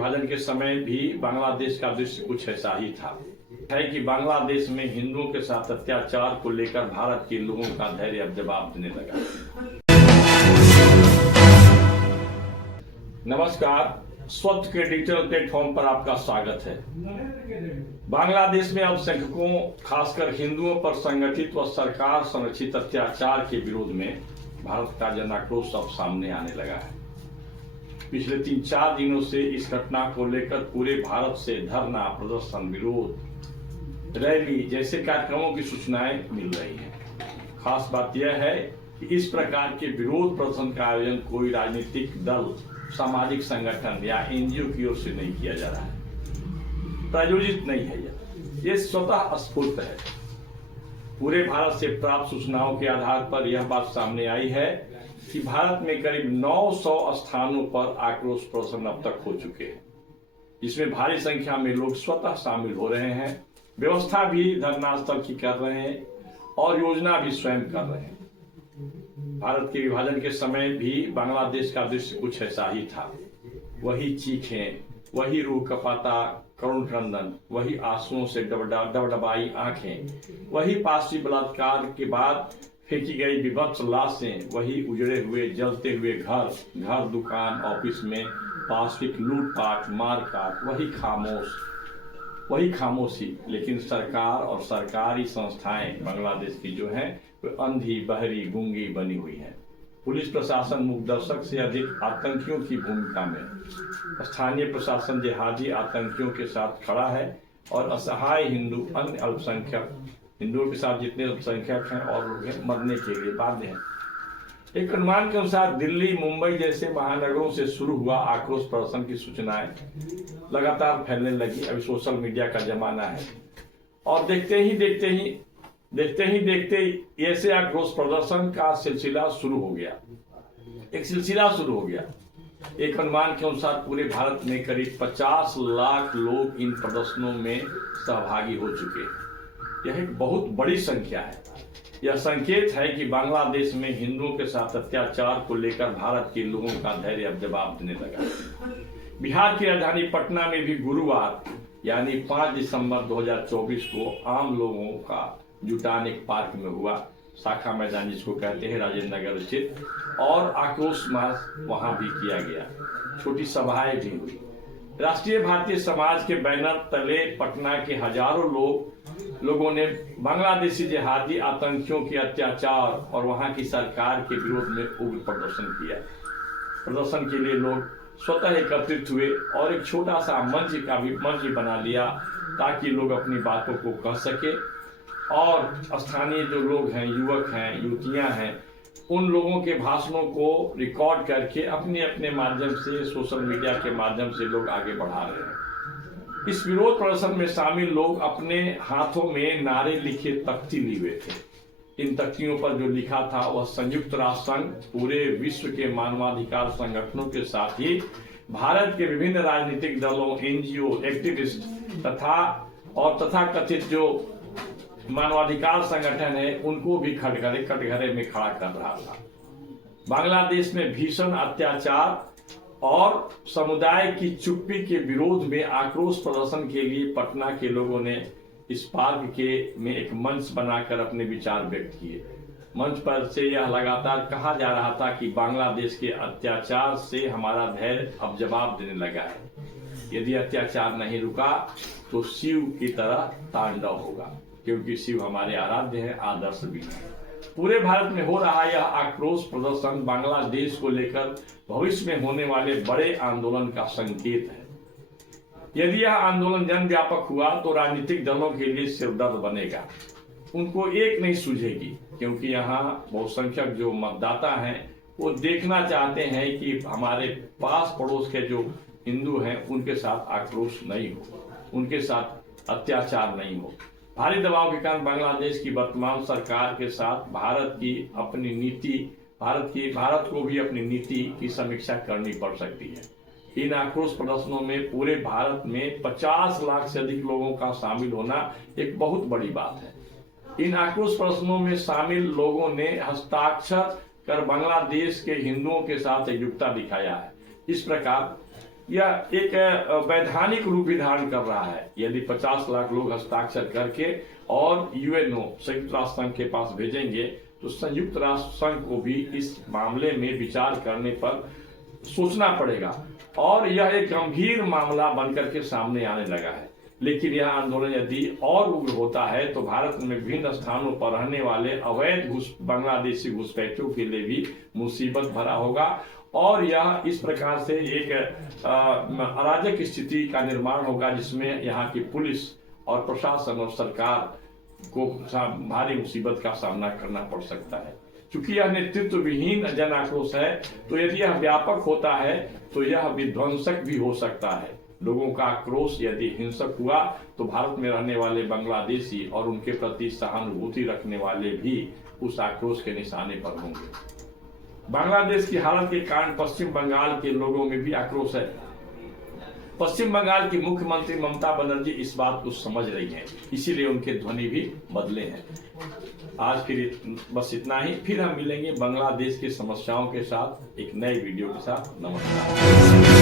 विभाजन के समय भी बांग्लादेश का दृश्य कुछ ऐसा ही था है कि बांग्लादेश में हिंदुओं के साथ अत्याचार को लेकर भारत के लोगों का धैर्य अब जवाब देने लगा। नमस्कार, स्वच्छ के डिजिटल प्लेटफॉर्म पर आपका स्वागत है। बांग्लादेश में अल्पसंख्यकों खासकर हिंदुओं पर संगठित व सरकार संरक्षित अत्याचार के विरोध में भारत का जन आक्रोश अब सामने आने लगा है। पिछले 3-4 दिनों से इस घटना को लेकर पूरे भारत से धरना, प्रदर्शन, विरोध, रैली जैसे कार्यक्रमों की सूचनाएं मिल रही हैं। खास बात यह है कि इस प्रकार के विरोध प्रदर्शन का आयोजन कोई राजनीतिक दल, सामाजिक संगठन या एनजीओ की ओर से नहीं किया जा रहा है, प्रायोजित नहीं है। यह स्वतः स्फूर्त है। पूरे भारत से प्राप्त सूचनाओं के आधार पर यह बात सामने आई है कि भारत में करीब 900 स्थानों पर आक्रोश प्रदर्शन अब तक हो चुके हैं, जिसमें भारी संख्या में लोग स्वतः शामिल हो रहे हैं, व्यवस्था भी धरना स्थल की कर रहे हैं और योजना भी स्वयं कर रहे हैं। भारत के विभाजन के समय भी बांग्लादेश का दृश्य कुछ ऐसा ही था। वही चीखें, वही रूह कपाता करुण क्रंदन, वही आंसुओं से डबडबाई आंखें, वही पाशवी बलात्कार के बाद फेंकी गई विभत्स लाशें, वही उजड़े हुए जलते हुए घर, दुकान, ऑफिस में पाशविक लूटपाट, मारकाट, वही खामोशी। लेकिन सरकार और सरकारी संस्थाएं बांग्लादेश की जो हैं वे अंधी, बहरी, गूंगी बनी हुई हैं। पुलिस प्रशासन मूक दर्शक से अधिक आतंकियों की भूमिका में। स्थानीय प्रशासन जिहादी आतंकियों के साथ खड़ा है और असहाय हिंदू, अन्य अल्पसंख्यक, हिंदुओं के साथ जितने अल्पसंख्यक हैं और लोग हैं, मरने के लिए बाध्य हैं। एक अनुमान के अनुसार दिल्ली, मुंबई जैसे महानगरों से शुरू हुआ आक्रोश प्रदर्शन की सूचनाएं लगातार फैलने लगी। अभी सोशल मीडिया का जमाना है और देखते ही ऐसे आक्रोश प्रदर्शन का सिलसिला शुरू हो गया। एक अनुमान के अनुसार पूरे भारत में करीब 50 लाख लोग इन प्रदर्शनों में सहभागी हो चुके हैं। यह एक बहुत बड़ी संख्या है। यह संकेत है कि बांग्लादेश में हिंदुओं के साथ अत्याचार को लेकर भारत के लोगों का धैर्य अब जवाब देने लगा। बिहार की राजधानी पटना में भी गुरुवार यानी 5 दिसंबर 2024 को आम लोगों का जुटान एक पार्क में हुआ, शाखा मैदान जिसको कहते हैं, राजेंद्र नगर स्थित, और आक्रोश मार्च वहां भी किया गया। छोटी सभाएं भी हुई। राष्ट्रीय भारतीय समाज के बैनर तले पटना के हजारों लोगों ने बांग्लादेशी जिहादी आतंकियों के अत्याचार और वहां की सरकार के विरोध में उग्र प्रदर्शन किया। प्रदर्शन के लिए लोग स्वतः एकत्रित हुए और एक छोटा सा मंच बना लिया ताकि लोग अपनी बातों को कह सके और स्थानीय जो लोग हैं, युवक हैं, युवतियां हैं, उन लोगों के भाषणों को रिकॉर्ड करके अपने माध्यम से, सोशल मीडिया के माध्यम से लोग आगे बढ़ा रहे हैं। इस विरोध प्रदर्शन में शामिल लोग अपने हाथों में नारे लिखे तख्ती लिए हुए थे। इन तख्तियों पर जो लिखा था वह संयुक्त राष्ट्र संघ, पूरे विश्व के मानवाधिकार संगठनों के साथ ही भारत के विभिन्न राजनीतिक दलों, एनजीओ, एक्टिविस्ट तथा कथित जो मानवाधिकार संगठन है उनको भी कटघरे में खड़ा कर रहा था। बांग्लादेश में भीषण अत्याचार और समुदाय की चुप्पी के विरोध में आक्रोश प्रदर्शन के लिए पटना के लोगों ने इस पार्क में एक मंच बनाकर अपने विचार व्यक्त किए। मंच पर से यह लगातार कहा जा रहा था कि बांग्लादेश के अत्याचार से हमारा धैर्य अब जवाब देने लगा है। यदि अत्याचार नहीं रुका तो शिव की तरह तांडव होगा, क्योंकि शिव हमारे आराध्य हैं, आदर्श भी हैं। पूरे भारत में हो रहा यह आक्रोश प्रदर्शन बांग्लादेश को लेकर भविष्य में होने वाले बड़े आंदोलन का संकेत है। यदि यह आंदोलन जन व्यापक हुआ तो राजनीतिक दलों के लिए सिरदर्द बनेगा। उनको एक नहीं सूझेगी, क्योंकि यहाँ बहुसंख्यक जो मतदाता हैं वो देखना चाहते हैं कि हमारे पास पड़ोस के जो हिंदू हैं उनके साथ आक्रोश नहीं हो, उनके साथ अत्याचार नहीं हो। भारी दबाव के कारण बांग्लादेश की वर्तमान सरकार के साथ भारत को भी अपनी नीति की समीक्षा करनी पड़ सकती है। इन आक्रोश प्रदर्शनों में पूरे भारत में 50 लाख से अधिक लोगों का शामिल होना एक बहुत बड़ी बात है। इन आक्रोश प्रदर्शनों में शामिल लोगों ने हस्ताक्षर कर बांग्लादेश के हिंदुओं के साथ एकजुटता दिखाया है। इस प्रकार यह एक वैधानिक रूप भी धारण कर रहा है। यदि 50 लाख लोग हस्ताक्षर करके और यूएनओ संयुक्त राष्ट्र संघ के पास भेजेंगे तो संयुक्त राष्ट्र संघ को भी इस मामले में विचार करने पर सोचना पड़ेगा और यह एक गंभीर मामला बनकर के सामने आने लगा है। लेकिन यह आंदोलन यदि और उग्र होता है तो भारत में विभिन्न स्थानों पर रहने वाले अवैध बांग्लादेशी घुसपैठियों के लिए भी मुसीबत भरा होगा और यह इस प्रकार से एक अराजक स्थिति का निर्माण होगा जिसमें यहाँ की पुलिस और प्रशासन और सरकार को भारी मुसीबत का सामना करना पड़ सकता है। चूंकि यह नेतृत्व विहीन जन आक्रोश है तो यदि यह व्यापक होता है तो यह विध्वंसक भी हो सकता है। लोगों का आक्रोश यदि हिंसक हुआ तो भारत में रहने वाले बांग्लादेशी और उनके प्रति सहानुभूति रखने वाले भी उस आक्रोश के निशाने पर होंगे। बांग्लादेश की हालत के कारण पश्चिम बंगाल के लोगों में भी आक्रोश है। पश्चिम बंगाल की मुख्यमंत्री ममता बनर्जी इस बात को समझ रही हैं, इसीलिए उनके ध्वनि भी बदले हैं। आज के लिए बस इतना ही, फिर हम मिलेंगे बांग्लादेश की समस्याओं के साथ एक नए वीडियो के साथ। नमस्कार।